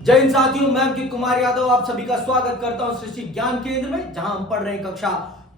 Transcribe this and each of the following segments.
जय हिंद साथियों, मैं अंकित कुमार यादव आप सभी का स्वागत करता हूं सृष्टि ज्ञान केंद्र में, जहां हम पढ़ रहे हैं कक्षा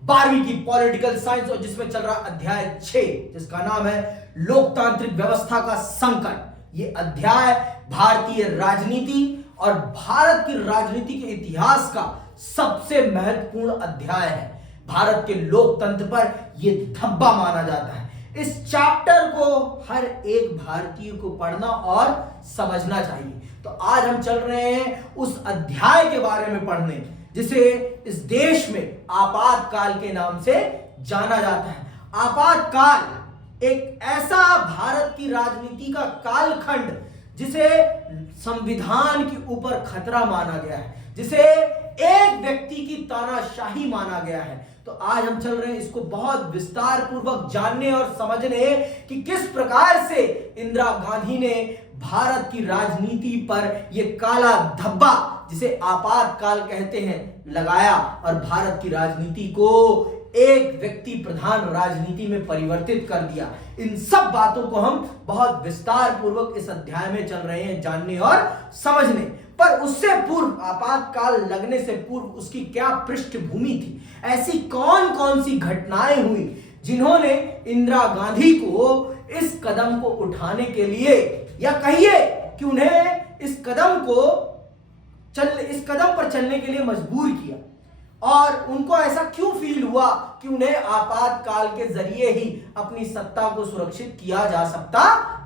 12वीं की पॉलिटिकल साइंस और जिसमें चल रहा अध्याय 6 जिसका नाम है लोकतांत्रिक व्यवस्था का संकट। ये अध्याय भारतीय राजनीति और भारत की राजनीति के इतिहास का सबसे महत्वपूर्ण अध्याय है। भारत के लोकतंत्र पर यह धब्बा माना जाता है। इस चैप्टर को हर एक भारतीय को पढ़ना और समझना चाहिए। तो आज हम चल रहे हैं उस अध्याय के बारे में पढ़ने जिसे इस देश में आपातकाल के नाम से जाना जाता है। आपातकाल एक ऐसा भारत की राजनीति का कालखंड जिसे संविधान के ऊपर खतरा माना गया है, जिसे एक व्यक्ति की तानाशाही माना गया है। तो आज हम चल रहे हैं इसको बहुत विस्तार पूर्वक जानने और समझने कि किस प्रकार से इंदिरा गांधी ने भारत की राजनीति पर यह काला धब्बा जिसे आपातकाल कहते हैं लगाया और भारत की राजनीति को एक व्यक्ति प्रधान राजनीति में परिवर्तित कर दिया। इन सब बातों को हम बहुत विस्तार पूर्वक इस अध्याय में चल रहे हैं जानने और समझने। पर उससे पूर्व, आपातकाल लगने से पूर्व उसकी क्या पृष्ठभूमि थी, ऐसी कौन कौन सी घटनाएं हुई जिन्होंने इंदिरा गांधी को इस कदम को उठाने के लिए, या कहिए कि उन्हें इस कदम पर चलने के लिए मजबूर किया, और उनको ऐसा क्यों फील हुआ कि उन्हें आपातकाल के जरिए ही अपनी सत्ता को सुरक्षित किया जा सकता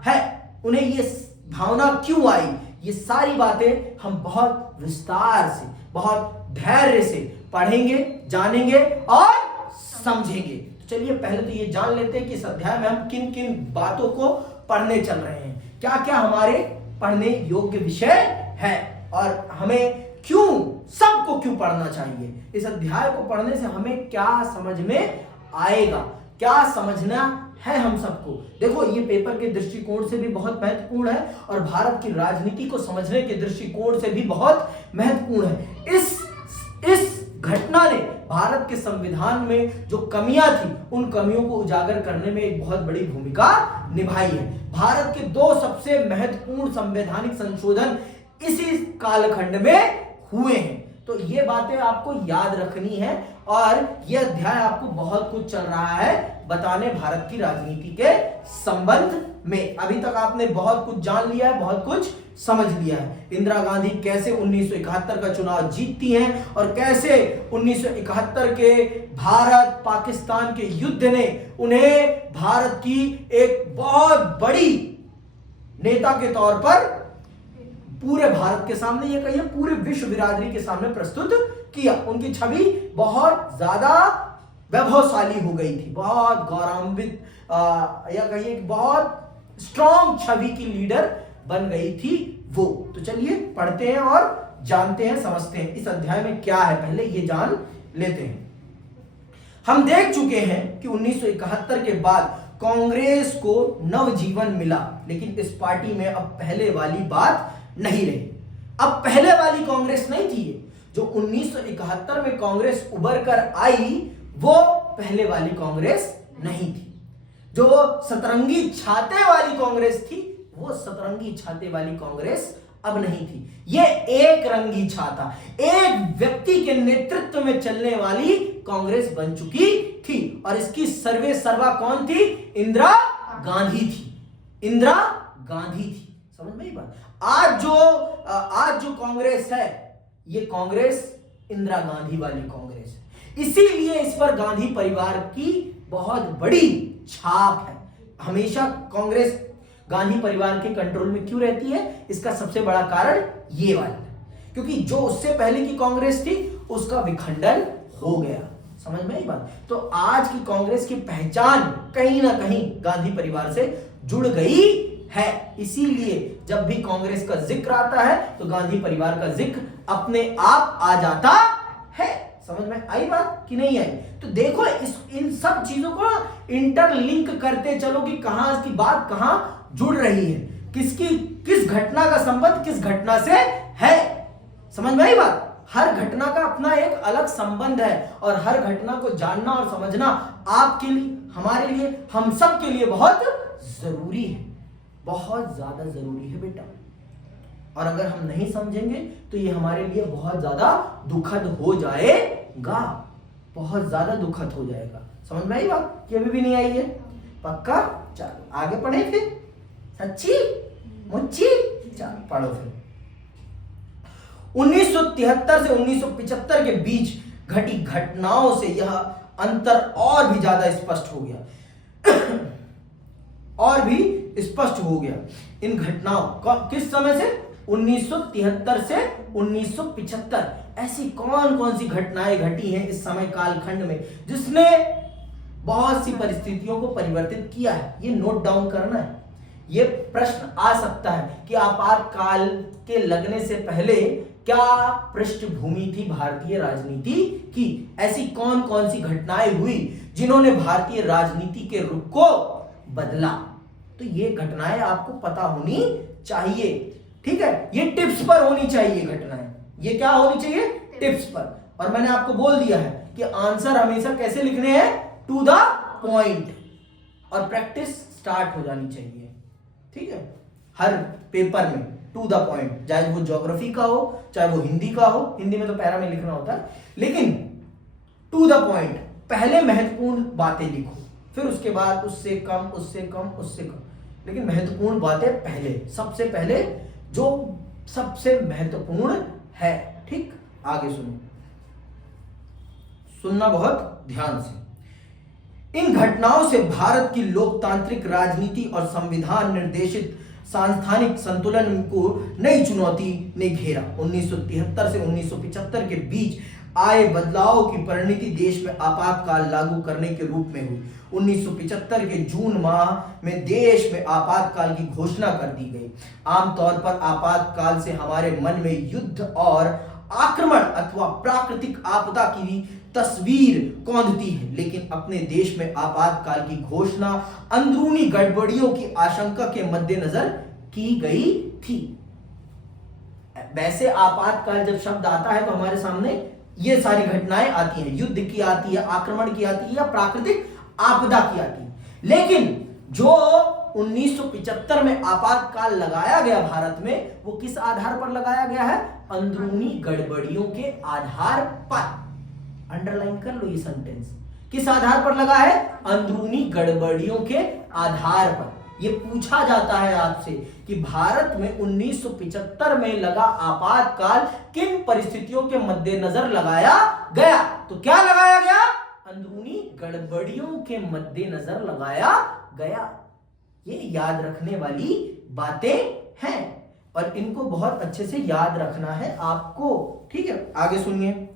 है, उन्हें ये भावना क्यों आई। ये सारी बातें हम बहुत विस्तार से, बहुत धैर्य से पढ़ेंगे, जानेंगे और समझेंगे। तो चलिए पहले तो ये जान लेते हैं कि इस अध्याय में हम किन किन बातों को पढ़ने चल रहे हैं, क्या क्या हमारे पढ़ने योग्य विषय है और हमें सबको क्यों पढ़ना चाहिए। इस अध्याय को पढ़ने से हमें क्या समझ में आएगा, क्या समझना है हम सबको। देखो, ये पेपर के दृष्टिकोण से भी बहुत महत्वपूर्ण है और भारत की राजनीति को समझने के दृष्टिकोण से भी बहुत महत्वपूर्ण है। इस घटना ने भारत के संविधान में जो कमियां थी उन कमियों को उजागर करने में एक बहुत बड़ी भूमिका निभाई है। भारत के दो सबसे महत्वपूर्ण संवैधानिक संशोधन इसी कालखंड में हुए हैं। तो ये बातें आपको याद रखनी है और यह अध्याय आपको बहुत कुछ चल रहा है बताने भारत की राजनीति के संबंध में। अभी तक आपने बहुत कुछ जान लिया है, बहुत कुछ समझ लिया है। इंदिरा गांधी कैसे 1971 का चुनाव जीतती हैं और कैसे 1971 के भारत पाकिस्तान के युद्ध ने उन्हें भारत की एक बहुत बड़ी नेता के तौर पर पूरे भारत के सामने, ये कहिए पूरे विश्व बिरादरी के सामने प्रस्तुत किया। उनकी छवि बहुत ज्यादा वैभवशाली हो गई थी, बहुत गौरवान्वित, या कहिए बहुत स्ट्रॉन्ग छवि की लीडर बन गई थी वो। तो चलिए पढ़ते हैं और जानते हैं, समझते हैं इस अध्याय में क्या है, पहले ये जान लेते हैं। हम देख चुके हैं कि 1971 के बाद कांग्रेस को नवजीवन मिला, लेकिन इस पार्टी में अब पहले वाली बात नहीं रही। अब पहले वाली कांग्रेस नहीं थी। जो 1971 में कांग्रेस उभर कर आई वो पहले वाली कांग्रेस नहीं थी। जो सतरंगी छाते वाली कांग्रेस थी वो सतरंगी छाते वाली कांग्रेस अब नहीं थी। ये एक रंगी छाता, एक व्यक्ति के नेतृत्व में चलने वाली कांग्रेस बन चुकी थी और इसकी सर्वे सर्वा कौन थी? इंदिरा गांधी थी। इंदिरा गांधी थी। समझ में ही बात। आज जो कांग्रेस है ये कांग्रेस इंदिरा गांधी वाली कांग्रेस है। इसीलिए इस पर गांधी परिवार की बहुत बड़ी छाप है। हमेशा कांग्रेस गांधी परिवार के कंट्रोल में क्यों रहती है? इसका सबसे बड़ा कारण ये वाला है, क्योंकि जो उससे पहले की कांग्रेस थी उसका विखंडन हो गया। समझ में आई बात। तो आज की कांग्रेस की पहचान कहीं ना कहीं गांधी परिवार से जुड़ गई है। इसीलिए जब भी कांग्रेस का जिक्र आता है तो गांधी परिवार का जिक्र अपने आप आ जाता है। समझ में आई बात कि नहीं आई? तो देखो इन सब चीजों को इंटरलिंक करते चलो कि कहां की बात कहां जुड़ रही है, किस घटना का संबंध किस घटना से है। समझ में आई बात। हर घटना का अपना एक अलग संबंध है और हर घटना को जानना और समझना आपके लिए, हमारे लिए, हम सब के लिए बहुत जरूरी है, बहुत ज्यादा जरूरी है बेटा। और अगर हम नहीं समझेंगे तो ये हमारे लिए बहुत ज्यादा दुखद हो जाएगा, बहुत ज्यादा दुखद हो जाएगा। समझ में आई बात कि अभी भी नहीं आई है? पक्का? चलो आगे पढ़े फिर। सच्ची मुच्ची? चलो पढ़ो फिर। 1973 से 1975 के बीच घटी घटनाओं से यह अंतर और भी ज्यादा स्पष्ट हो गया और भी स्पष्ट हो गया। इन घटनाओं किस समय से? 1973 से 1975। ऐसी कौन कौन सी घटनाएं घटी हैं इस समय कालखंड में जिसने बहुत सी परिस्थितियों को परिवर्तित किया है? ये नोट डाउन करना है। ये प्रश्न आ सकता है कि आपातकाल के लगने से पहले क्या पृष्ठभूमि थी भारतीय राजनीति की? ऐसी कौन कौन सी घटनाएं हुई जिन्होंने भारतीय राजनीति के रुख को बदला? तो ये घटनाएं आपको पता होनी चाहिए, ठीक है? ये टिप्स पर होनी चाहिए घटनाएं। ये क्या होनी चाहिए? टिप्स पर। और मैंने आपको बोल दिया है कि आंसर हमेशा कैसे लिखने हैं? To the point. और प्रैक्टिस स्टार्ट हो जानी चाहिए, ठीक है? हर पेपर में टू द पॉइंट, चाहे वो ज्योग्राफी का हो चाहे वो हिंदी का हो। हिंदी में तो पैरा में लिखना होता है, लेकिन टू द पॉइंट। पहले महत्वपूर्ण बातें लिखो, फिर उसके बाद उससे कम उससे कम उससे कम, लेकिन महत्वपूर्ण बातें पहले, सबसे पहले जो सबसे महत्वपूर्ण है, ठीक? आगे सुनो, सुनना बहुत ध्यान से। इन घटनाओं से भारत की लोकतांत्रिक राजनीति और संविधान निर्देशित सांस्थानिक संतुलन को नई चुनौती ने घेरा। 1973 से 1975 के बीच आए बदलाव की परिणति देश में आपातकाल लागू करने के रूप में हुई। 1975 के जून माह में देश में आपातकाल की घोषणा कर दी गई। आमतौर पर आपातकाल से हमारे मन में युद्ध और आक्रमण अथवा प्राकृतिक आपदा की तस्वीर कौंधती है, लेकिन अपने देश में आपातकाल की घोषणा अंदरूनी गड़बड़ियों की आशंका के मद्देनजर की गई थी। वैसे आपातकाल जब शब्द आता है तो हमारे सामने ये सारी घटनाएं आती हैं, युद्ध की आती है, आक्रमण की आती है या प्राकृतिक आपदा की आती है। लेकिन जो 1975 में आपातकाल लगाया गया भारत में, वो किस आधार पर लगाया गया है? अंदरूनी गड़बड़ियों के आधार पर। अंडरलाइन कर लो ये सेंटेंस। किस आधार पर लगा है? अंदरूनी गड़बड़ियों के आधार पर। ये पूछा जाता है आपसे कि भारत में 1975 में लगा आपातकाल किन परिस्थितियों के मद्देनजर लगाया गया? तो क्या लगाया गया? अंदरूनी गड़बड़ियों के मद्देनजर लगाया गया। ये याद रखने वाली बातें हैं और इनको बहुत अच्छे से याद रखना है आपको, ठीक है? आगे सुनिए।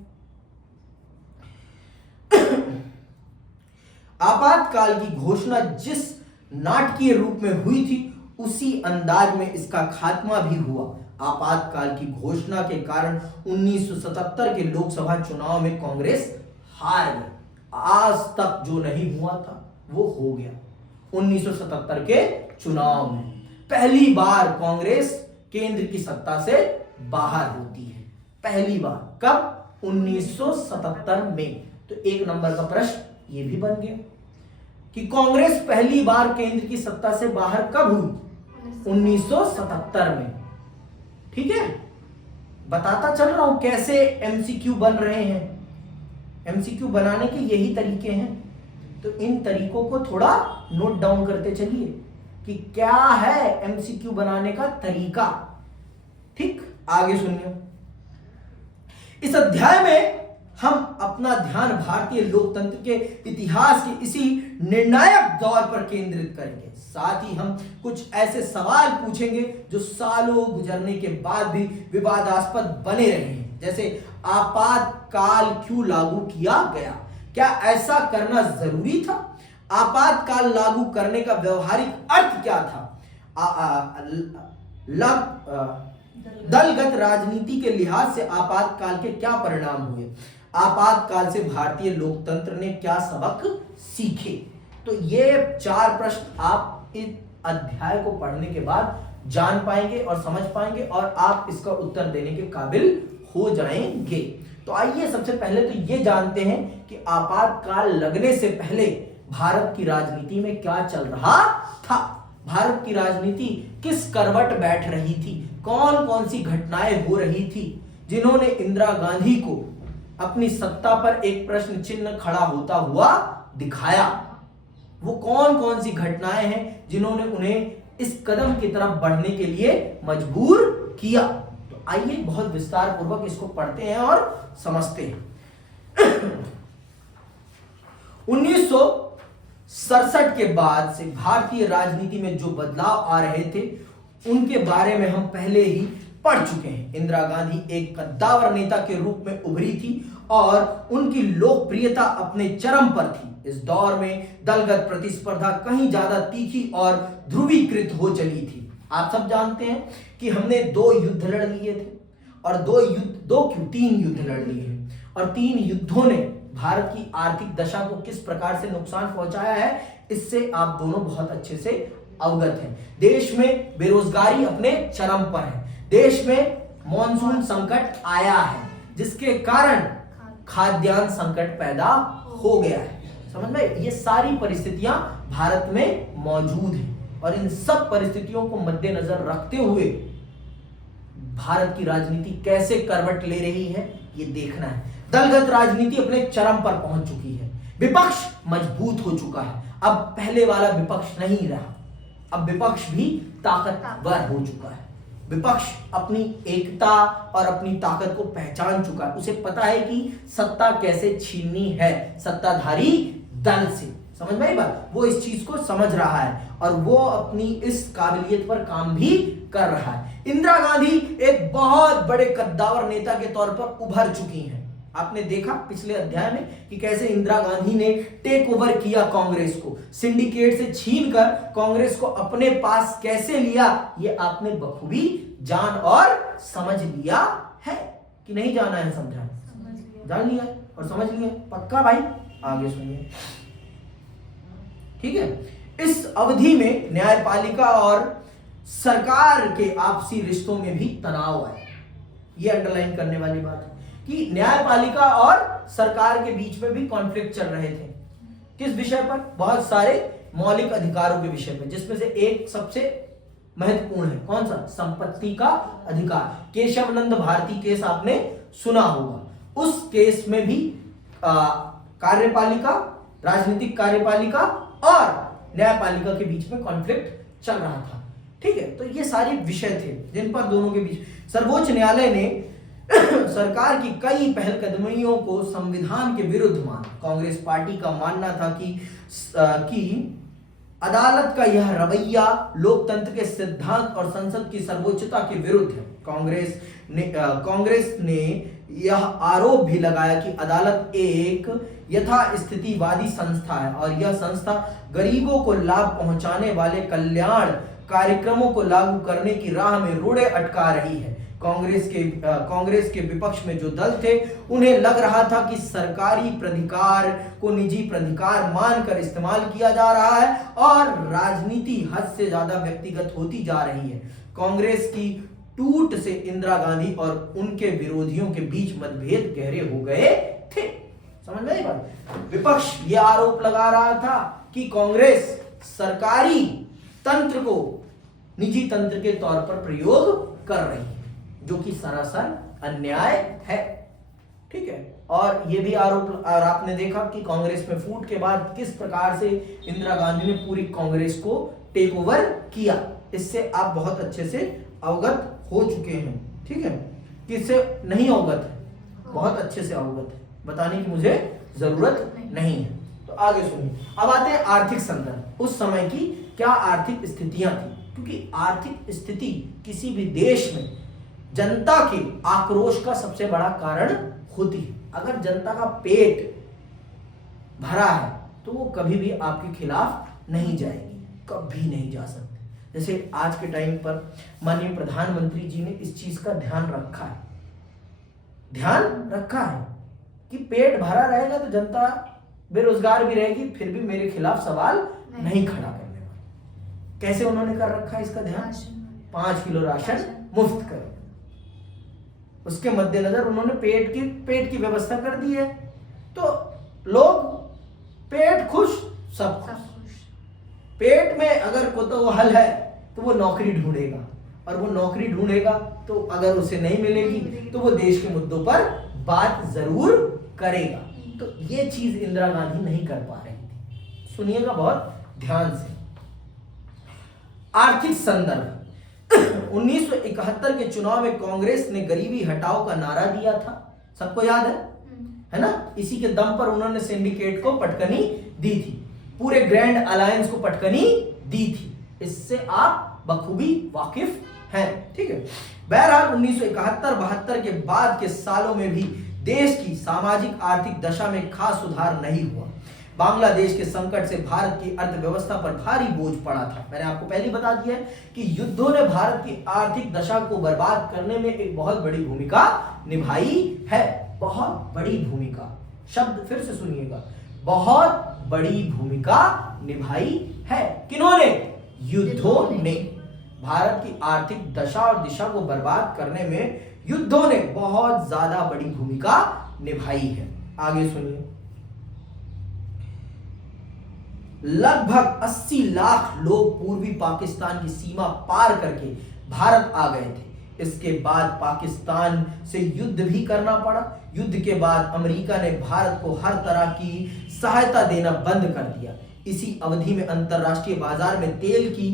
आपातकाल की घोषणा जिस नाटकीय रूप में हुई थी, उसी अंदाज में इसका खात्मा भी हुआ। आपातकाल की घोषणा के कारण 1977 के लोकसभा चुनाव में कांग्रेस हार गई। आज तक जो नहीं हुआ था वो हो गया। 1977 के चुनाव में पहली बार कांग्रेस केंद्र की सत्ता से बाहर होती है। पहली बार कब? 1977 में। तो एक नंबर का प्रश्न ये भी बन गया कि कांग्रेस पहली बार केंद्र की सत्ता से बाहर कब हुई? 1977 में, ठीक है? बताता चल रहा हूं कैसे एमसीक्यू बन रहे हैं। एमसीक्यू बनाने के यही तरीके हैं, तो इन तरीकों को थोड़ा नोट डाउन करते चलिए कि क्या है एमसीक्यू बनाने का तरीका, ठीक? आगे सुनिए। इस अध्याय में हम अपना ध्यान भारतीय लोकतंत्र के इतिहास के इसी निर्णायक दौर पर केंद्रित करेंगे। साथ ही हम कुछ ऐसे सवाल पूछेंगे जो सालों गुजरने के बाद भी विवादास्पद बने रहे हैं, जैसे आपातकाल क्यों लागू किया गया? क्या ऐसा करना जरूरी था? आपातकाल लागू करने का व्यवहारिक अर्थ क्या था? दलगत राजनीति के लिहाज से आपातकाल के क्या परिणाम हुए? आपातकाल से भारतीय लोकतंत्र ने क्या सबक सीखे? तो ये 4 प्रश्न आप इस अध्याय को पढ़ने के बाद जान पाएंगे और समझ पाएंगे और आप इसका उत्तर देने के काबिल हो जाएंगे। तो आइए सबसे पहले तो ये जानते हैं कि आपातकाल लगने से पहले भारत की राजनीति में क्या चल रहा था। भारत की राजनीति किस करवट बैठ रही थी, कौन कौन सी घटनाएं हो रही थी जिन्होंने इंदिरा गांधी को अपनी सत्ता पर एक प्रश्न चिन्ह खड़ा होता हुआ दिखाया। वो कौन कौन सी घटनाएं हैं जिन्होंने उन्हें इस कदम की तरफ बढ़ने के लिए मजबूर किया। तो आइए बहुत विस्तार पूर्वक इसको पढ़ते हैं और समझते हैं। 1967 के बाद से भारतीय राजनीति में जो बदलाव आ रहे थे उनके बारे में हम पहले ही पढ़ चुके हैं। इंदिरा गांधी एक कद्दावर नेता के रूप में उभरी थी और उनकी लोकप्रियता अपने चरम पर थी। इस दौर में दलगत प्रतिस्पर्धा कहीं ज्यादा तीखी और ध्रुवीकृत हो चली थी। आप सब जानते हैं कि हमने 2 युद्ध लड़ लिए थे और 3 युद्ध लड़ लिए हैं और 3 युद्धों ने भारत की आर्थिक दशा को किस प्रकार से नुकसान पहुंचाया है, इससे आप दोनों बहुत अच्छे से अवगत हैं। देश में बेरोजगारी अपने चरम पर है। देश में मॉनसून संकट आया है जिसके कारण खाद्यान्न संकट पैदा हो गया है। समझ में, ये सारी परिस्थितियां भारत में मौजूद हैं और इन सब परिस्थितियों को मद्देनजर रखते हुए भारत की राजनीति कैसे करवट ले रही है ये देखना है। दलगत राजनीति अपने चरम पर पहुंच चुकी है। विपक्ष मजबूत हो चुका है। अब पहले वाला विपक्ष नहीं रहा, अब विपक्ष भी ताकतवर हो चुका है। विपक्ष अपनी एकता और अपनी ताकत को पहचान चुका है। उसे पता है कि सत्ता कैसे छीननी है सत्ताधारी दल से। समझ में आई बात? वो इस चीज को समझ रहा है और वो अपनी इस काबिलियत पर काम भी कर रहा है। इंदिरा गांधी एक बहुत बड़े कद्दावर नेता के तौर पर उभर चुकी हैं। आपने देखा पिछले अध्याय में कि कैसे इंदिरा गांधी ने टेक ओवर किया कांग्रेस को, सिंडिकेट से छीनकर कांग्रेस को अपने पास कैसे लिया, ये आपने बखूबी जान और समझ लिया है कि नहीं जाना है? समझा? जान लिया और समझ लिया पक्का भाई? आगे सुनिए, ठीक है। इस अवधि में न्यायपालिका और सरकार के आपसी रिश्तों में भी तनाव आया। ये अंडरलाइन करने वाली बात है कि न्यायपालिका और सरकार के बीच में भी कॉन्फ्लिक्ट चल रहे थे। किस विषय पर? बहुत सारे मौलिक अधिकारों के विषय पर, जिसमें से एक सबसे महत्वपूर्ण है। कौन सा? संपत्ति का अधिकार। केशवानंद भारती केस आपने सुना होगा। उस केस में भी कार्यपालिका, राजनीतिक कार्यपालिका और न्यायपालिका के बीच में कॉन्फ्लिक्ट चल रहा था। ठीक है, तो ये सारे विषय थे जिन पर दोनों के बीच सर्वोच्च न्यायालय ने सरकार की कई पहलकदमियों को संविधान के विरुद्ध माना। कांग्रेस पार्टी का मानना था कि अदालत का यह रवैया लोकतंत्र के सिद्धांत और संसद की सर्वोच्चता के विरुद्ध है। कांग्रेस ने यह आरोप भी लगाया कि अदालत एक यथास्थितिवादी संस्था है और यह संस्था गरीबों को लाभ पहुंचाने वाले कल्याण कार्यक्रमों को लागू करने की राह में रोड़े अटका रही है। कांग्रेस के विपक्ष में जो दल थे उन्हें लग रहा था कि सरकारी प्राधिकार को निजी प्राधिकार मानकर इस्तेमाल किया जा रहा है और राजनीति हद से ज्यादा व्यक्तिगत होती जा रही है। कांग्रेस की टूट से इंदिरा गांधी और उनके विरोधियों के बीच मतभेद गहरे हो गए थे। समझ में आई बात? विपक्ष यह आरोप लगा रहा था कि कांग्रेस सरकारी तंत्र को निजी तंत्र के तौर पर प्रयोग कर रही है, जो कि सरासर अन्याय है। ठीक है, और ये भी आरोप, और आपने देखा कि कांग्रेस में फूट के बाद किस प्रकार से इंदिरा गांधी ने पूरी कांग्रेस को टेक ओवर किया। इससे आप बहुत अच्छे से अवगत हो चुके हैं। ठीक है, किससे नहीं अवगत है? बहुत अच्छे से अवगत है, बताने की मुझे जरूरत नहीं है। तो आगे सुनिए। अब आते हैं आर्थिक संदर्भ। उस समय की क्या आर्थिक स्थितियां थी, क्योंकि आर्थिक स्थिति किसी भी देश में जनता के आक्रोश का सबसे बड़ा कारण होती है। अगर जनता का पेट भरा है तो वो कभी भी आपके खिलाफ नहीं जाएगी, कभी नहीं जा सकती। जैसे आज के टाइम पर माननीय प्रधानमंत्री जी ने इस चीज का ध्यान रखा है कि पेट भरा रहेगा तो जनता बेरोजगार भी रहेगी, फिर भी मेरे खिलाफ सवाल नहीं खड़ा करने वाला। कैसे उन्होंने कर रखा है इसका ध्यान? 5 किलो राशन मुफ्त कर, उसके मद्देनजर उन्होंने पेट की व्यवस्था कर दी है। तो लोग पेट खुश सब खुश। पेट में अगर कुतूहल है तो वो नौकरी ढूंढेगा, और वो नौकरी ढूंढेगा तो अगर उसे नहीं मिलेगी तो वो देश के मुद्दों पर बात जरूर करेगा। तो ये चीज इंदिरा गांधी नहीं कर पा रही थी। सुनिएगा बहुत ध्यान से। आर्थिक संदर्भ 1971 के चुनाव में कांग्रेस ने गरीबी हटाओ का नारा दिया था, सबको याद है ना। इसी के दम पर उन्होंने सिंडिकेट को पटकनी दी थी, पूरे ग्रैंड अलायंस को पटकनी दी थी। इससे आप बखूबी वाकिफ हैं, ठीक है। बहरहाल 1971-72 के बाद के सालों में भी देश की सामाजिक आर्थिक दशा में खास सुधार नहीं हुआ। बांग्लादेश के संकट से भारत की अर्थव्यवस्था पर भारी बोझ पड़ा था। मैंने आपको पहले ही बता दिया है कि युद्धों ने भारत की आर्थिक दशा को बर्बाद करने में एक बहुत बड़ी भूमिका निभाई है। बहुत बड़ी भूमिका, शब्द फिर से सुनिएगा, बहुत बड़ी भूमिका निभाई है। किन्होंने? युद्धों ने। भारत की आर्थिक दशा और दिशा को बर्बाद करने में युद्धों ने बहुत ज्यादा बड़ी भूमिका निभाई है। आगे सुनिए। लगभग 80 लाख लोग पूर्वी पाकिस्तान की सीमा पार करके भारत आ गए थे। इसके बाद पाकिस्तान से युद्ध भी करना पड़ा। युद्ध के बाद अमेरिका ने भारत को हर तरह की सहायता देना बंद कर दिया। इसी अवधि में अंतरराष्ट्रीय बाजार में तेल की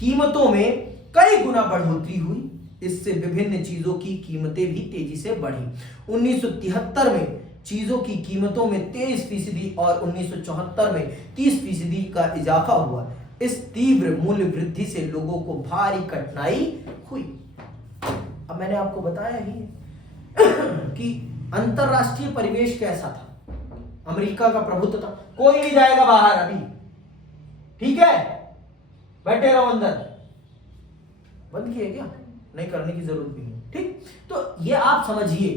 कीमतों में कई गुना बढ़ोतरी हुई। इससे विभिन्न चीजों की कीमतें भी तेजी से बढ़ी। 1973 में चीजों की कीमतों में 23% और 1974 में 30% का इजाफा हुआ। इस तीव्र मूल्य वृद्धि से लोगों को भारी कठिनाई हुई। अब मैंने आपको बताया ही कि अंतरराष्ट्रीय परिवेश कैसा था। अमेरिका का प्रभुत्व था, कोई नहीं जाएगा बाहर अभी, ठीक है, बैठे रहो अंदर। बंद किए क्या? नहीं करने की जरूरत भी नहीं, ठीक। तो ये आप समझिए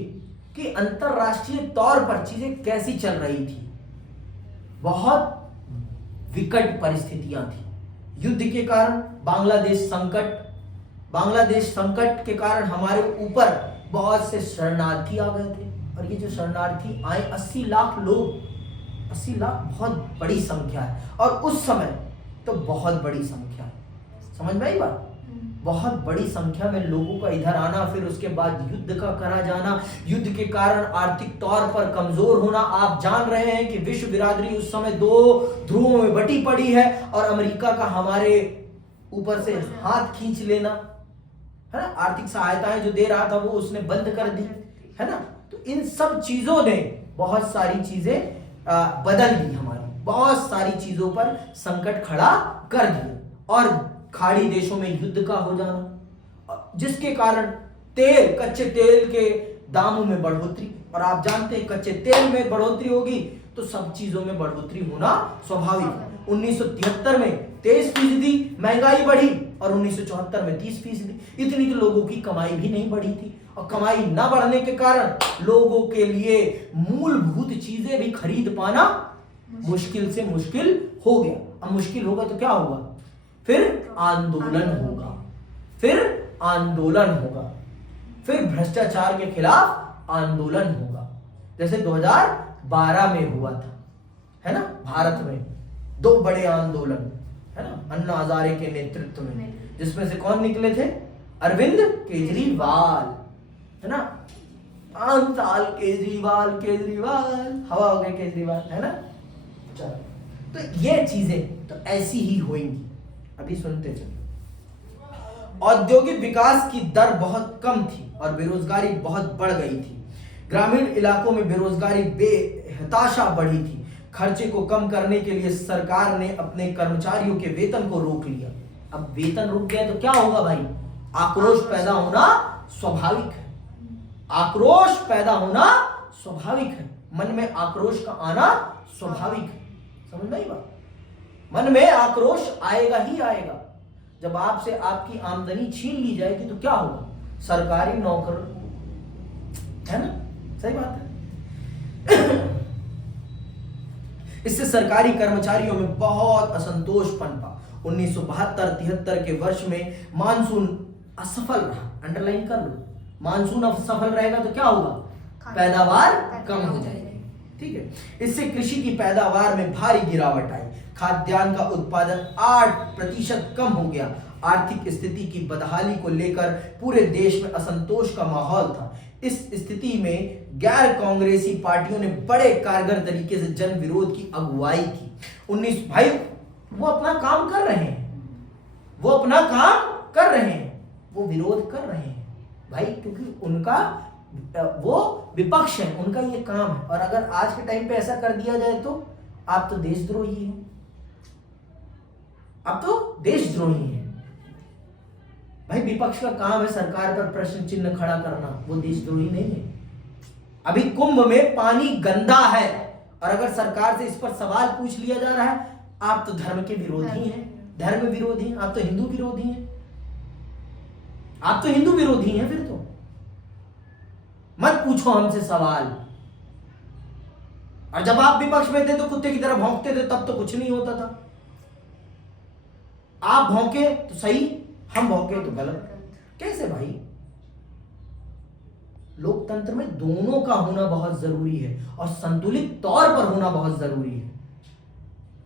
कि अंतरराष्ट्रीय तौर पर चीजें कैसी चल रही थी। बहुत विकट परिस्थितियां थी। युद्ध के कारण बांग्लादेश संकट के कारण हमारे ऊपर बहुत से शरणार्थी आ गए थे। और ये जो शरणार्थी आए 80 लाख लोग, 80 लाख बहुत बड़ी संख्या है। और उस समय तो बहुत बड़ी संख्या है, समझ में आई बात। बहुत बड़ी संख्या में लोगों का इधर आना, फिर उसके बाद युद्ध का करा जाना, युद्ध के कारण आर्थिक तौर पर कमजोर होना। आप जान रहे हैं कि विश्व बिरादरी उस समय 2 ध्रुवों में बटी पड़ी है, और अमेरिका का हमारे ऊपर से हाथ खींच लेना, है ना। आर्थिक सहायताएं जो दे रहा था वो उसने बंद कर दी, है ना। तो इन सब चीजों ने बहुत सारी चीजें बदल दी हमारी, बहुत सारी चीजों पर संकट खड़ा कर दिया। और खाड़ी देशों में युद्ध का हो जाना, जिसके कारण कच्चे तेल के दामों में बढ़ोतरी। और आप जानते हैं कच्चे तेल में बढ़ोतरी होगी तो सब चीजों में बढ़ोतरी होना स्वाभाविक है। 1973 में 23% महंगाई बढ़ी और 1974 में 30%। इतनी तो लोगों की कमाई भी नहीं बढ़ी थी, और कमाई ना बढ़ने के कारण लोगों के लिए मूलभूत चीजें भी खरीद पाना मुश्किल से मुश्किल हो गया। अब मुश्किल होगा तो क्या होगा? फिर आंदोलन होगा, फिर भ्रष्टाचार के खिलाफ आंदोलन होगा, जैसे 2012 में हुआ था, है ना। भारत में 2 बड़े आंदोलन, है ना, अन्ना हजारे के नेतृत्व में, जिसमें से कौन निकले थे? अरविंद केजरीवाल, है ना। 5 साल केजरीवाल हवा हो गए केजरीवाल, है ना। चलो, तो ये चीजें तो ऐसी ही होंगी। अभी सुनते चलो। औद्योगिक विकास की दर बहुत कम थी और बेरोजगारी बहुत बढ़ गई थी। ग्रामीण इलाकों में बेरोजगारी बेहताशा बढ़ी थी। खर्चे को कम करने के लिए सरकार ने अपने कर्मचारियों के वेतन को रोक लिया। अब वेतन रुक गया तो क्या होगा भाई? आक्रोश पैदा होना स्वाभाविक है, आक्रोश पैदा होना स्वाभाविक है, मन में आक्रोश का आना स्वाभाविक है। समझ में आई बात? मन में आक्रोश आएगा ही आएगा। जब आपसे आपकी आमदनी छीन ली जाएगी तो क्या होगा? सरकारी नौकर, है ना, सही बात है। इससे सरकारी कर्मचारियों में बहुत असंतोष पनपा। 1972-73 के वर्ष में मानसून असफल रहा। अंडरलाइन कर लो, मानसून असफल रहेगा तो क्या होगा? पैदावार कम हो जाएगी, ठीक है। इससे कृषि की पैदावार में भारी गिरावट आई। खाद्यान्न का उत्पादन 8% कम हो गया। आर्थिक स्थिति की बदहाली को लेकर पूरे देश में असंतोष का माहौल था। इस स्थिति में गैर कांग्रेसी पार्टियों ने बड़े कारगर तरीके से जन विरोध की अगुवाई की। 19 भाई वो अपना काम कर रहे हैं, वो अपना काम कर रहे हैं, वो विरोध कर रहे हैं भाई, क्योंकि उनका वो विपक्ष है, उनका ये काम है। और अगर आज के टाइम पे ऐसा कर दिया जाए तो आप तो देशद्रोही हैं, आप तो देशद्रोही हैं भाई। विपक्ष का काम है सरकार पर प्रश्न चिन्ह खड़ा करना, वो देशद्रोही नहीं है। अभी कुंभ में पानी गंदा है और अगर सरकार से इस पर सवाल पूछ लिया जा रहा है, आप तो धर्म के विरोधी हैं, धर्म विरोधी हैं, आप तो हिंदू विरोधी हैं, आप तो हिंदू विरोधी हैं। फिर तो मत पूछो हमसे सवाल। और जब आप विपक्ष में थे तो कुत्ते की तरह भौंकते थे, तब तो कुछ नहीं होता था। आप भौंके तो सही, हम भौंके तो गलत। कैसे भाई? लोकतंत्र में दोनों का होना बहुत जरूरी है और संतुलित तौर पर होना बहुत जरूरी है।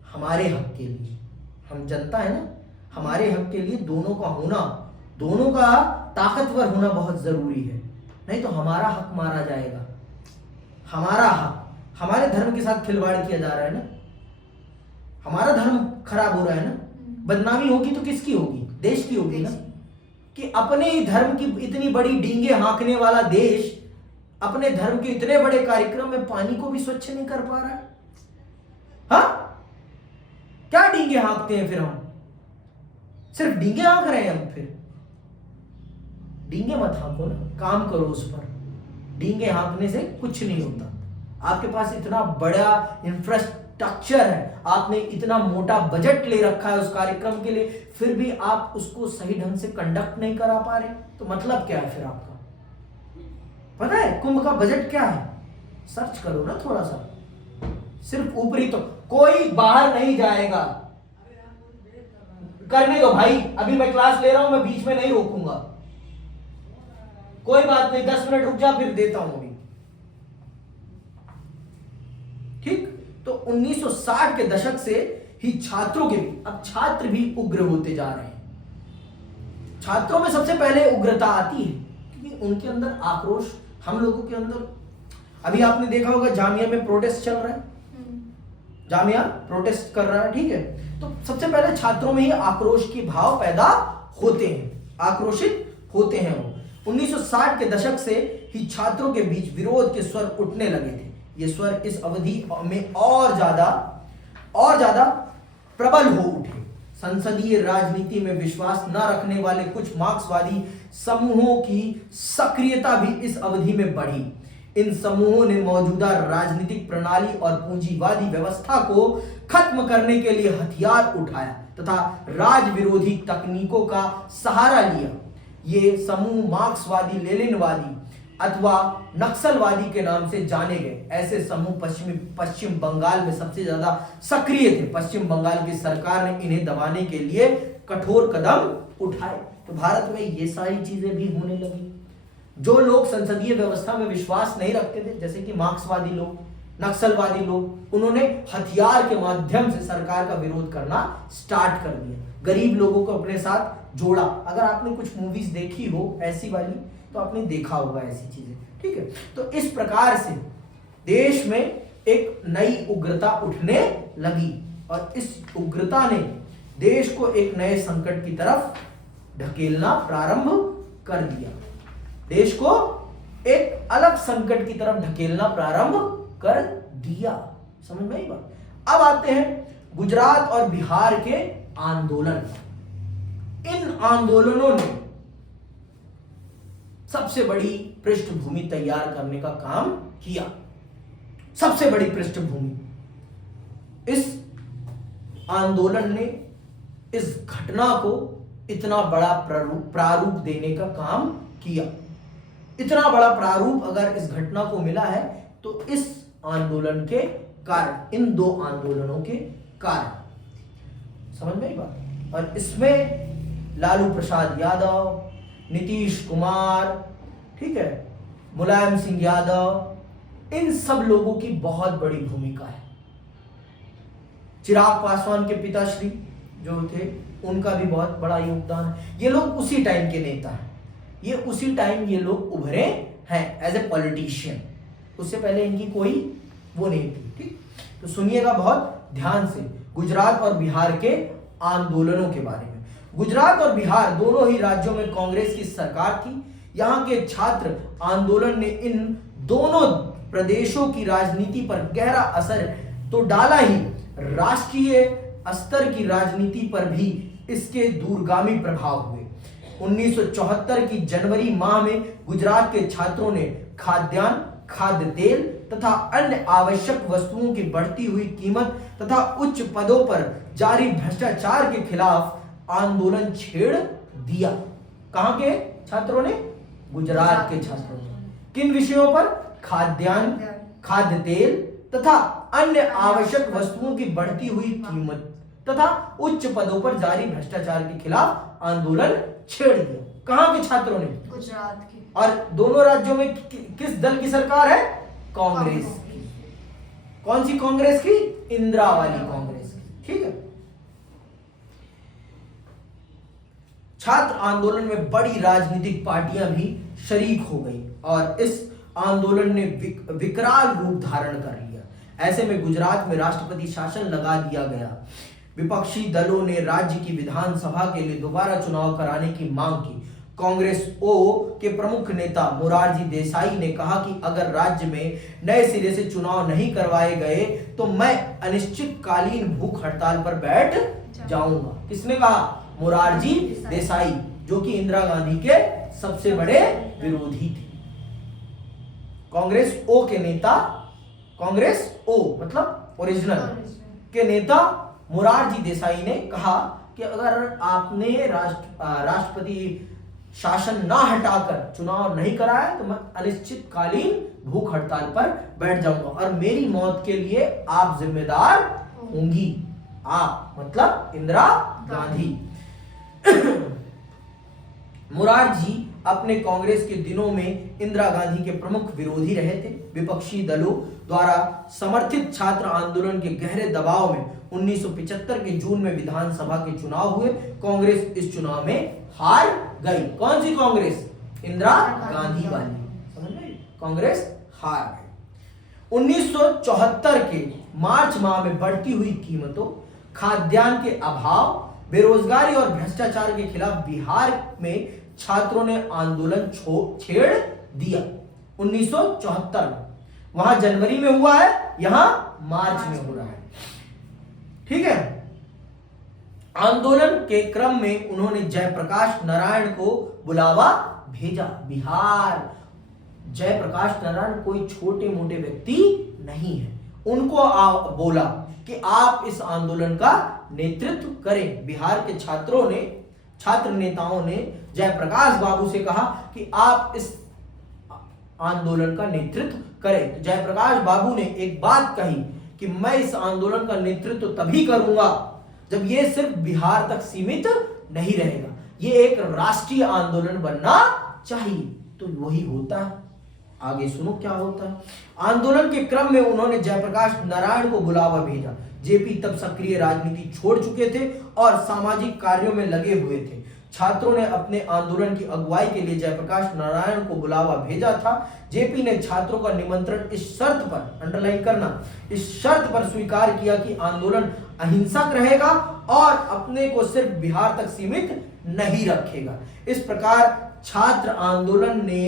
हमारे हक के लिए, हम जनता है ना, हमारे हक के लिए दोनों का होना, दोनों का ताकतवर होना बहुत जरूरी है। नहीं तो हमारा हक मारा जाएगा, हमारा हक, हमारे धर्म के साथ खिलवाड़ किया जा रहा है ना, हमारा धर्म खराब हो रहा है ना। बदनामी होगी तो किसकी होगी? देश की होगी ना। कि अपने ही धर्म की इतनी बड़ी डींगे हाँकने वाला देश अपने धर्म के इतने बड़े कार्यक्रम में पानी को भी स्वच्छ नहीं कर पा रहा है। हाँ, क्या डींगे हाँकते हैं फिर हम? सिर्फ डींगे हाँक रहे हैं हम? फिर डींगे मत हाँको ना, काम करो उस पर। डींगे हाँकने से कुछ नहीं होता। आपके पास इतना बड़ा इंफ्रास्ट्रक्चर है, आपने इतना मोटा बजट ले रखा है उस कार्यक्रम के लिए, फिर भी आप उसको सही ढंग से कंडक्ट नहीं करा पा रहे, तो मतलब क्या है फिर आपका? पता है कुंभ का बजट क्या है? सर्च करो ना थोड़ा सा। सिर्फ ऊपरी तो कोई बाहर नहीं जाएगा। करने दो भाई, अभी मैं क्लास ले रहा हूं, मैं बीच में नहीं रोकूंगा। कोई बात नहीं, 10 मिनट रुक जा, फिर देता हूं अभी। ठीक, तो 1960 के दशक से ही छात्रों के भी, अब छात्र भी उग्र होते जा रहे हैं। छात्रों में सबसे पहले उग्रता आती है क्योंकि उनके अंदर आक्रोश, हम लोगों के अंदर, अभी आपने देखा होगा जामिया में प्रोटेस्ट चल रहा है, जामिया प्रोटेस्ट कर रहा है, ठीक है। तो सबसे पहले छात्रों में ही आक्रोश के भाव पैदा होते हैं, आक्रोशित होते हैं वो। 1960 के दशक से ही छात्रों के बीच विरोध के स्वर उठने लगे थे। ये स्वर इस अवधि में और ज्यादा प्रबल हो उठे। संसदीय राजनीति में विश्वास न रखने वाले कुछ मार्क्सवादी समूहों की सक्रियता भी इस अवधि में बढ़ी। इन समूहों ने मौजूदा राजनीतिक प्रणाली और पूंजीवादी व्यवस्था को खत्म करने के लिए हथियार उठाया तथा राज विरोधी तकनीकों का सहारा लिया। ये समूह मार्क्सवादी, लेनिनवादी अथवा नक्सलवादी के नाम से जाने गए। ऐसे समूह पश्चिम बंगाल में सबसे ज्यादा सक्रिय थे। पश्चिम बंगाल की सरकार ने इन्हें दबाने के लिए कठोर कदम उठाए। तो भारत में ये सारी चीजें भी होने लगी। जो लोग संसदीय व्यवस्था में विश्वास नहीं रखते थे, जैसे कि मार्क्सवादी लोग, नक्सलवादी लोग, उन्होंने हथियार के माध्यम से सरकार का विरोध करना स्टार्ट कर दिया। गरीब लोगों को अपने साथ जोड़ा। अगर आपने कुछ मूवीज देखी हो ऐसी वाली, तो आपने देखा होगा ऐसी चीजें, ठीक है। तो इस प्रकार से देश में एक नई उग्रता उठने लगी और इस उग्रता ने देश को एक नए संकट की तरफ ढकेलना प्रारंभ कर दिया। देश को एक अलग संकट की तरफ ढकेलना प्रारंभ कर दिया। समझ में आई बात? अब आते हैं गुजरात और बिहार के आंदोलन। इन आंदोलनों ने सबसे बड़ी पृष्ठभूमि तैयार करने का काम किया। सबसे बड़ी पृष्ठभूमि। इस आंदोलन ने इस घटना को इतना बड़ा प्रारूप देने का काम किया। इतना बड़ा प्रारूप अगर इस घटना को मिला है तो इस आंदोलन के कारण, इन दो आंदोलनों के कारण। समझ में आई बात? और इसमें लालू प्रसाद यादव, नीतीश कुमार, ठीक है, मुलायम सिंह यादव, इन सब लोगों की बहुत बड़ी भूमिका है। चिराग पासवान के पिताश्री जो थे, उनका भी बहुत बड़ा योगदान है। ये लोग उसी टाइम के नेता हैं, ये उसी टाइम ये लोग उभरे हैं एज ए पॉलिटिशियन। उससे पहले इनकी कोई वो नहीं थी। ठीक, तो सुनिएगा बहुत ध्यान से गुजरात और बिहार के आंदोलनों के बारे में। गुजरात और बिहार दोनों ही राज्यों में कांग्रेस की सरकार थी। यहाँ के छात्र आंदोलन ने इन दोनों प्रदेशों की राजनीति पर गहरा असर तो डाला ही, राष्ट्रीय स्तर की राजनीति पर भी इसके दूरगामी प्रभाव हुए। 1974 की जनवरी माह में गुजरात के छात्रों ने खाद्यान्न, खाद्य तेल तथा अन्य आवश्यक वस्तुओं की बढ़ती हुई कीमत तथा उच्च पदों पर जारी भ्रष्टाचार के खिलाफ आंदोलन छेड़ दिया। कहां के छात्रों ने? गुजरात के छात्रों ने। किन विषयों पर? खाद्यान्न, खाद्य तेल तथा अन्य आवश्यक वस्तुओं की बढ़ती हुई कीमत तथा उच्च पदों पर जारी भ्रष्टाचार के खिलाफ आंदोलन छेड़ दिया। कहां के छात्रों ने? गुजरात के। और दोनों राज्यों में किस दल की सरकार है? कांग्रेस की। कौन सी कांग्रेस की? इंदिरा वाली कांग्रेस की। ठीक है। छात्र आंदोलन में बड़ी राजनीतिक पार्टियां भी शरीक हो गई और इस आंदोलन ने विकराल रूप धारण कर लिया। ऐसे में गुजरात में राष्ट्रपति शासन लगा दिया गया। विपक्षी दलों ने राज्य की विधानसभा के लिए दोबारा चुनाव कराने की मांग की। कांग्रेस ओ के प्रमुख नेता मोरारजी देसाई ने कहा कि अगर राज्य में नए सिरे से चुनाव नहीं करवाए गए तो मैं अनिश्चितकालीन भूख हड़ताल पर बैठ जाऊंगा। किसने कहा? मोरारजी देसाई, जो कि इंदिरा गांधी के सबसे बड़े विरोधी थे। कांग्रेस ओ के नेता, कांग्रेस ओ मतलब ओरिजिनल के नेता मोरारजी देसाई ने कहा कि अगर आपने राष्ट्रपति शासन ना हटाकर चुनाव नहीं कराया तो मैं अनिश्चितकालीन भूख हड़ताल पर बैठ जाऊंगा और मेरी मौत के लिए आप जिम्मेदार होंगी। आप मतलब इंदिरा गांधी। मोरारजी अपने कांग्रेस के दिनों में इंदिरा गांधी के प्रमुख विरोधी रहे थे। विपक्षी दलों द्वारा समर्थित छात्र आंदोलन के गहरे दबाव में 1975 के जून में विधानसभा के चुनाव हुए। कांग्रेस इस चुनाव में हार गई। कौन सी कांग्रेस? इंदिरा गांधी वाली। समझ में? कांग्रेस हार गई। 1974 के मार्च माह में बढ़ती हुई कीमतों, खाद्यान्न के अभाव, बेरोजगारी और भ्रष्टाचार के खिलाफ बिहार में छात्रों ने आंदोलन छेड़ दिया। 1974 में, वहां जनवरी में हुआ है, यहां मार्च में हो रहा है। ठीक है। आंदोलन के क्रम में उन्होंने जयप्रकाश नारायण को बुलावा भेजा। बिहार, जयप्रकाश नारायण कोई छोटे मोटे व्यक्ति नहीं है। उनको बोला कि आप इस आंदोलन का नेतृत्व करें। बिहार के छात्र नेताओं ने जयप्रकाश बाबू से कहा कि आप इस आंदोलन का नेतृत्व करें। तो जयप्रकाश बाबू ने एक बात कही कि मैं इस आंदोलन का नेतृत्व तभी करूंगा जब ये सिर्फ बिहार तक सीमित नहीं रहेगा, ये एक राष्ट्रीय आंदोलन बनना चाहिए। तो वही होता है। आगे सुनो क्या होता है। आंदोलन के क्रम में उन्होंने जयप्रकाश नारायण को बुलावा भेजा। जेपी तब सक्रिय राजनीति छोड़ चुके थे और सामाजिक कार्यों में लगे हुए थे। छात्रों ने अपने आंदोलन की अगुवाई के लिए जयप्रकाश नारायण को बुलावा भेजा था। जेपी ने छात्रों का निमंत्रण इस शर्त पर, अंडरलाइन करना, इस शर्त पर स्वीकार किया कि आंदोलन अहिंसक रहेगा और अपने को सिर्फ बिहार तक सीमित नहीं रखेगा। इस प्रकार छात्र आंदोलन ने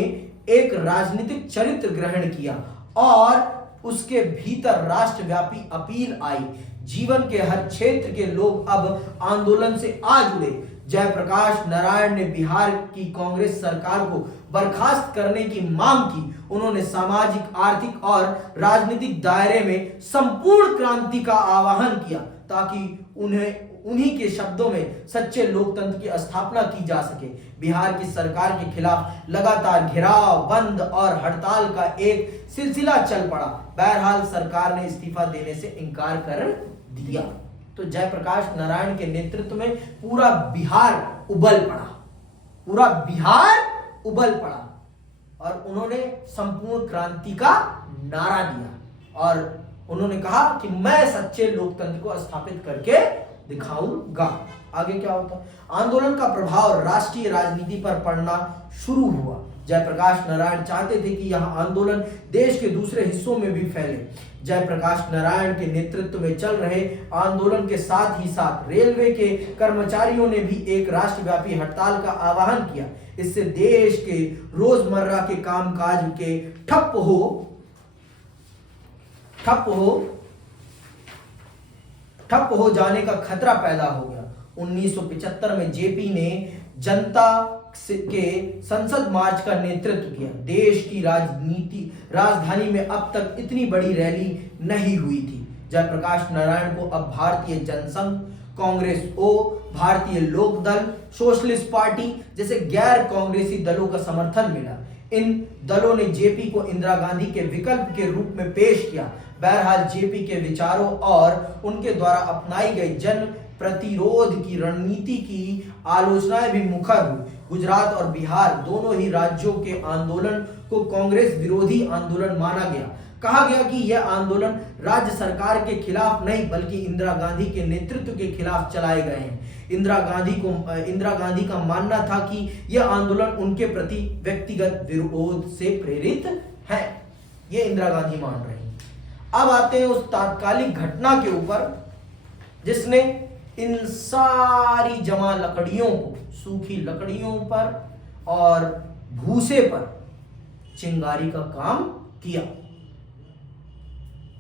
एक राजनीतिक चरित्र ग्रहण किया और उसके भीतर राष्ट्रव्यापी अपील आई। जीवन के हर क्षेत्र के लोग अब आंदोलन से आ जुड़े। जयप्रकाश नारायण ने बिहार की कांग्रेस सरकार को बर्खास्त करने की मांग की। उन्होंने सामाजिक, आर्थिक और राजनीतिक दायरे में संपूर्ण क्रांति का आह्वान किया ताकि उन्हीं के शब्दों में सच्चे लोकतंत्र की स्थापना की जा सके। बिहार की सरकार के खिलाफ लगातार घेराव, बंद और हड़ताल का एक सिलसिला चल पड़ा। बहरहाल सरकार ने इस्तीफा देने से इनकार कर दिया। तो जयप्रकाश नारायण के नेतृत्व में पूरा बिहार उबल पड़ा, पूरा बिहार उबल पड़ा और उन्होंने संपूर्ण क्रांति का नारा दिया और उन्होंने कहा कि मैं सच्चे लोकतंत्र को स्थापित करके दिखाऊंगा। आगे क्या होता? आंदोलन का प्रभाव राष्ट्रीय राजनीति पर पड़ना शुरू हुआ। जयप्रकाश नारायण चाहते थे कि यह आंदोलन देश के दूसरे हिस्सों में भी फैले। जयप्रकाश नारायण के नेतृत्व में चल रहे आंदोलन के साथ ही साथ रेलवे के कर्मचारियों ने भी एक राष्ट्रव्यापी हड़ताल का आह्वान किया। इससे देश के रोजमर्रा के कामकाज के ठप हो जाने का खतरा पैदा हो गया। 1975 में जेपी ने जनता के संसद मार्च का नेतृत्व किया। देश की राजधानी में अब तक इतनी बड़ी रैली नहीं हुई थी। जयप्रकाश नारायण को अब भारतीय जनसंघ, कांग्रेस ओ, भारतीय लोक दल, सोशलिस्ट पार्टी जैसे गैर कांग्रेसी दलों का समर्थन मिला। इन दलों ने जेपी को इंदिरा गांधी के विकल्प के रूप में पेश किया। बहरहाल जेपी के विचारों और उनके द्वारा अपनाई गई जन प्रतिरोध की रणनीति की आलोचनाएं भी मुखर हुई। गुजरात और बिहार दोनों ही राज्यों के आंदोलन को कांग्रेस विरोधी आंदोलन माना गया। कहा गया कि यह आंदोलन राज्य सरकार के खिलाफ नहीं बल्कि इंदिरा गांधी के नेतृत्व के खिलाफ चलाए गए हैं। इंदिरा गांधी का मानना था कि यह आंदोलन उनके प्रति व्यक्तिगत विरोध से प्रेरित है। यह इंदिरा गांधी मान रही। अब आते हैं उस तात्कालिक घटना के ऊपर जिसने इन सारी जमा लकड़ियों को, सूखी लकड़ियों पर और भूसे पर चिंगारी का काम किया।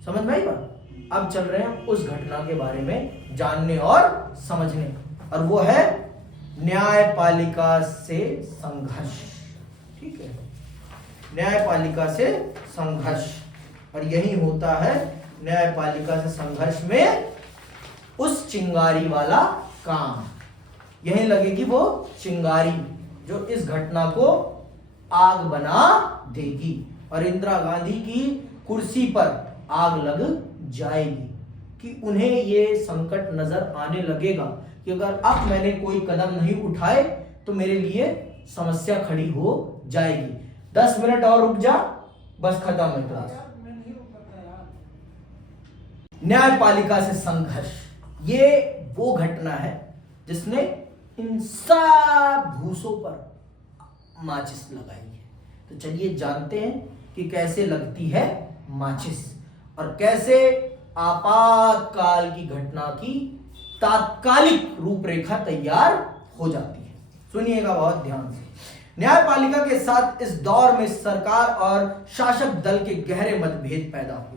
समझ में आई बात? अब चल रहे हैं उस घटना के बारे में जानने और समझने, और वो है न्यायपालिका से संघर्ष। ठीक है, न्यायपालिका से संघर्ष, और यही होता है न्यायपालिका से संघर्ष में उस चिंगारी वाला काम। यही लगेगी वो चिंगारी जो इस घटना को आग बना देगी और इंदिरा गांधी की कुर्सी पर आग लग जाएगी कि उन्हें ये संकट नजर आने लगेगा कि अगर अब मैंने कोई कदम नहीं उठाए तो मेरे लिए समस्या खड़ी हो जाएगी। 10 मिनट और रुक जा, बस खत्म है क्लास। न्यायपालिका से संघर्ष, ये वो घटना है जिसने इन सब भूसों पर माचिस लगाई है। तो चलिए जानते हैं कि कैसे लगती है माचिस और कैसे आपातकाल की घटना की तात्कालिक रूपरेखा तैयार हो जाती है। सुनिएगा बहुत ध्यान से। न्यायपालिका के साथ इस दौर में सरकार और शासक दल के गहरे मतभेद पैदा हुए।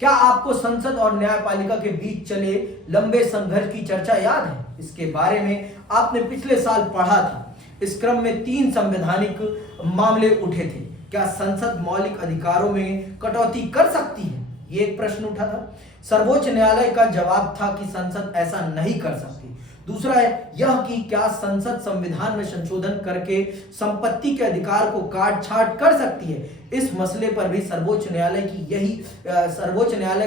क्या आपको संसद और न्यायपालिका के बीच चले लंबे संघर्ष की चर्चा याद है? इसके बारे में आपने पिछले साल पढ़ा था। इस क्रम में 3 संवैधानिक मामले उठे थे। क्या संसद मौलिक अधिकारों में कटौती कर सकती है? ये एक प्रश्न उठा था। सर्वोच्च न्यायालय का जवाब था कि संसद ऐसा नहीं कर सकती। दूसरा है यह कि क्या संसद संविधान में संशोधन करके संपत्ति के अधिकार को काट छाट कर सकती है। इस मसले पर भी सर्वोच्च न्यायालय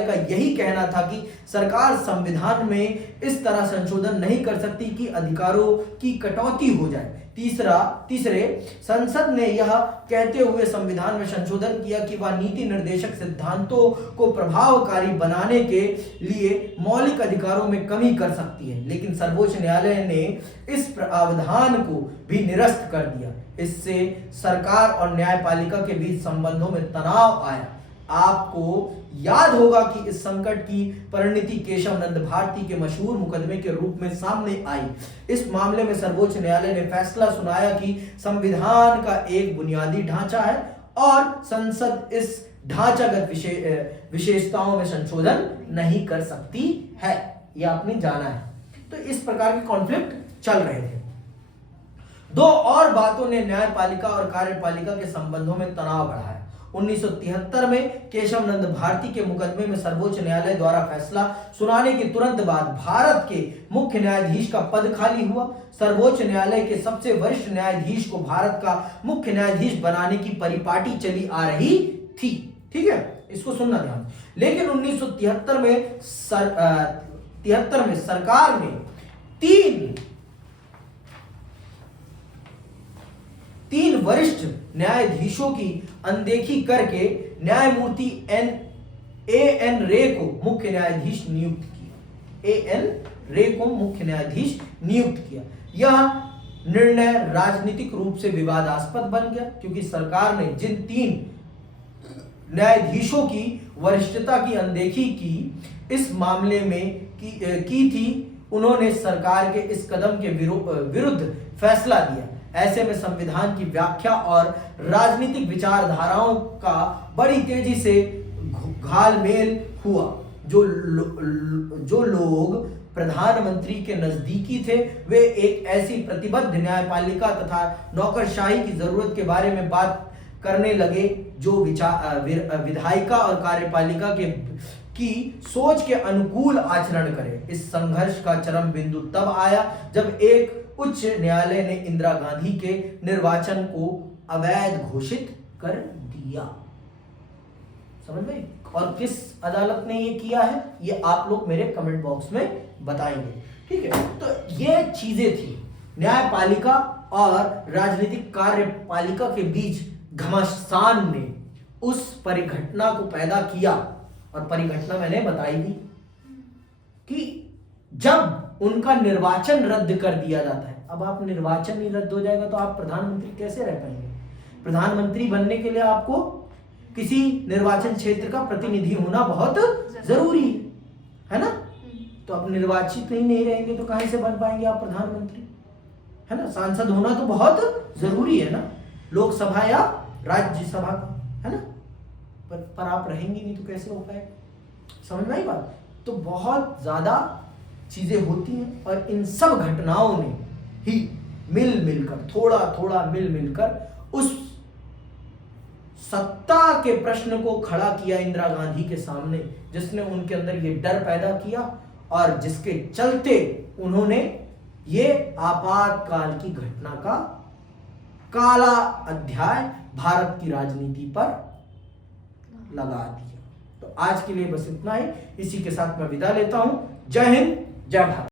का यही कहना था कि सरकार संविधान में इस तरह संशोधन नहीं कर सकती कि अधिकारों की कटौती हो जाए। तीसरे संसद ने यह कहते हुए संविधान में संशोधन किया कि वह नीति निर्देशक सिद्धांतों को प्रभावकारी बनाने के लिए मौलिक अधिकारों में कमी कर सकती है, लेकिन सर्वोच्च न्यायालय ने इस प्रावधान को भी निरस्त कर दिया। इससे सरकार और न्यायपालिका के बीच संबंधों में तनाव आया। आपको याद होगा कि इस संकट की परिणति केशव नंद भारती के मशहूर मुकदमे के रूप में सामने आई। इस मामले में सर्वोच्च न्यायालय ने फैसला सुनाया कि संविधान का एक बुनियादी ढांचा है और संसद इस ढांचागत विशेषताओं में संशोधन नहीं कर सकती है। यह आपने जाना है। तो इस प्रकार के कॉन्फ्लिक्ट चल रहे थे। 2 और बातों ने न्यायपालिका और कार्यपालिका के संबंधों में तनाव बढ़ाया। 1973 में केशव नंद भारती के मुकदमे में सर्वोच्च न्यायालय द्वारा फैसला सुनाने के तुरंत बाद भारत के मुख्य न्यायाधीश का पद खाली हुआ। सर्वोच्च न्यायालय के सबसे वरिष्ठ न्यायाधीश को भारत का मुख्य न्यायाधीश बनाने की परिपाटी चली आ रही थी। ठीक है, इसको सुनना ध्यान। लेकिन 1973 में सरकार ने तीन वरिष्ठ न्यायाधीशों की अनदेखी करके न्यायमूर्ति A.N. रे को मुख्य न्यायाधीश नियुक्त किया। A.N. रे को मुख्य न्यायाधीश नियुक्त किया। यह निर्णय राजनीतिक रूप से विवादास्पद बन गया, क्योंकि सरकार ने जिन 3 न्यायाधीशों की वरिष्ठता की अनदेखी की इस मामले में की थी, उन्होंने सरकार के इस कदम के विरुद्ध फैसला दिया। ऐसे में संविधान की व्याख्या और राजनीतिक विचारधाराओं का बड़ी तेजी से घालमेल हुआ। जो लोग प्रधानमंत्री के नजदीकी थे, वे एक ऐसी प्रतिबद्ध न्यायपालिका तथा नौकरशाही की जरूरत के बारे में बात करने लगे जो विधायिका और कार्यपालिका की सोच के अनुकूल आचरण करे। इस संघर्ष का चरम बिंदु तब आया जब एक उच्च न्यायालय ने इंदिरा गांधी के निर्वाचन को अवैध घोषित कर दिया। समझ गए? और किस अदालत ने ये किया है, ये आप लोग मेरे कमेंट बॉक्स में बताएंगे। ठीक है, तो ये चीजें थी न्यायपालिका और राजनीतिक कार्यपालिका के बीच घमासान ने उस परिघटना को पैदा किया। और परिघटना मैंने बताई थी कि जब उनका निर्वाचन रद्द कर दिया जाता है, अब आप निर्वाचन ही रद्द हो जाएगा तो आप प्रधानमंत्री कैसे रह पाएंगे? प्रधानमंत्री बनने के लिए आपको किसी निर्वाचन क्षेत्र का प्रतिनिधि होना बहुत जरूरी है ना। तो अब निर्वाचित ही नहीं रहेंगे तो कहां से बन पाएंगे आप प्रधानमंत्री, है ना। सांसद होना तो बहुत जरूरी है ना, लोकसभा या राज्यसभा का, है ना। पर आप रहेंगे नहीं तो कैसे हो पाएगा? समझ में आई बात? तो बहुत ज्यादा चीजें होती हैं और इन सब घटनाओं ने ही मिलकर थोड़ा थोड़ा मिलकर उस सत्ता के प्रश्न को खड़ा किया इंदिरा गांधी के सामने, जिसने उनके अंदर ये डर पैदा किया और जिसके चलते उन्होंने ये आपातकाल की घटना का काला अध्याय भारत की राजनीति पर लगा दिया। तो आज के लिए बस इतना ही। इसी के साथ मैं विदा लेता हूं। जय हिंद, जय भारत।